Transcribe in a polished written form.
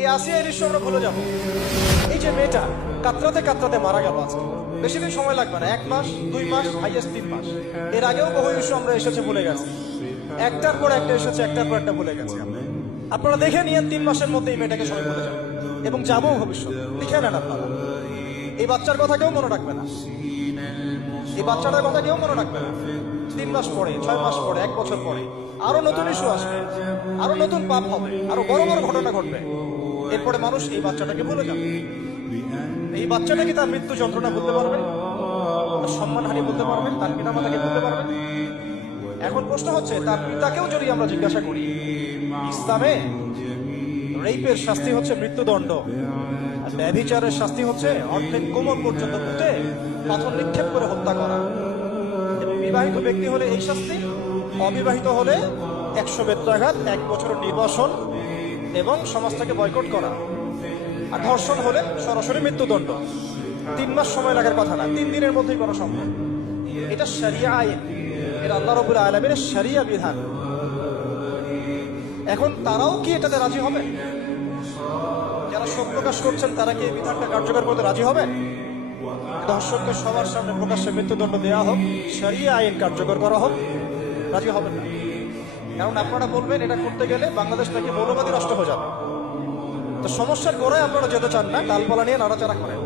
এই আসিয়া দৃশ্য আমরা ভুলে যাবো। এই যে মেয়েটা কাতরাতে কাতরাতে মারা গেল আজকে, বেশি দিন সময় লাগবে না, 1 মাস 2 মাস হাইয়েস্ট 3 মাস। এর আগেও বহু ইস্যু আমরা এসেছে ভুলে গেছি, একটার পর একটা এসেছে, একটার পর একটা ভুলে গেছি। আপনারা দেখে নিয়েন 3 মাসের মধ্যে এই মেয়েটাকে সবাই ভুলে যাবে এবং যাবো ভবিষ্যৎ। লিখে নেন আপনারা, এই বাচ্চার কথা কেউ মনে রাখবে না, এই বাচ্চাটার কথা কেউ মনে রাখবে না। 3 মাস পরে, 6 মাস পরে, 1 বছর পরে আরো নতুন ইস্যু আসবে, আরো নতুন পাপ হবে, আরো বড় বড় ঘটনা ঘটবে। এরপরে মানুষ এই বাচ্চাটাকে ভুলে যাবে। এই বাচ্চাটাকে তার মৃত্যু যন্ত্রণা বলতে পারবে, তার সম্মানহানি বলতে পারবে, তার পিতা মাতাকে বলতে পারবে। এখন প্রশ্ন হচ্ছে, তার পিতাকেও যদি আমরা জিজ্ঞাসা করি, ইসলামে রেপের শাস্তি হচ্ছে মৃত্যুদণ্ড, আর ব্যভিচারের শাস্তি হচ্ছে অর্ধেক কোমর পর্যন্ত পুঁতে পাথর নিক্ষেপ করে হত্যা করা। এবং বিবাহিত ব্যক্তি হলে এই শাস্তি, অবিবাহিত হলে 100 বেত্রাঘাত, 1 বছরের নির্বাসন এবং সমাজ থেকে বয়কট করা। আর ধর্ষণ হলে সরাসরি মৃত্যুদণ্ড। 3 মাস সময় লাগার কথা না, 3 দিনের মধ্যেই করা সম্ভব। এটা শরিয়া আইন, এটা আল্লাহ রাব্বুল আলামিনের শরিয়া বিধান। এখন তারাও কি এটাতে রাজি হবে? যারা শোক প্রকাশ করছেন তারা কি এই বিধানটা কার্যকর করতে রাজি হবে? ধর্ষককে সবার সামনে প্রকাশ্যে মৃত্যুদণ্ড দেওয়া হোক, শরিয়া আইন কার্যকর করা হোক, রাজি হবেন না। কারণ আপনারা বলবেন এটা করতে গেলে বাংলাদেশ নাকি মৌলবাদী রাষ্ট্র হয়ে যাবে। তো সমস্যার গোড়ায় আপনারা যেতে চান না, ডালপালা নিয়ে নাড়াচাড়া করেন।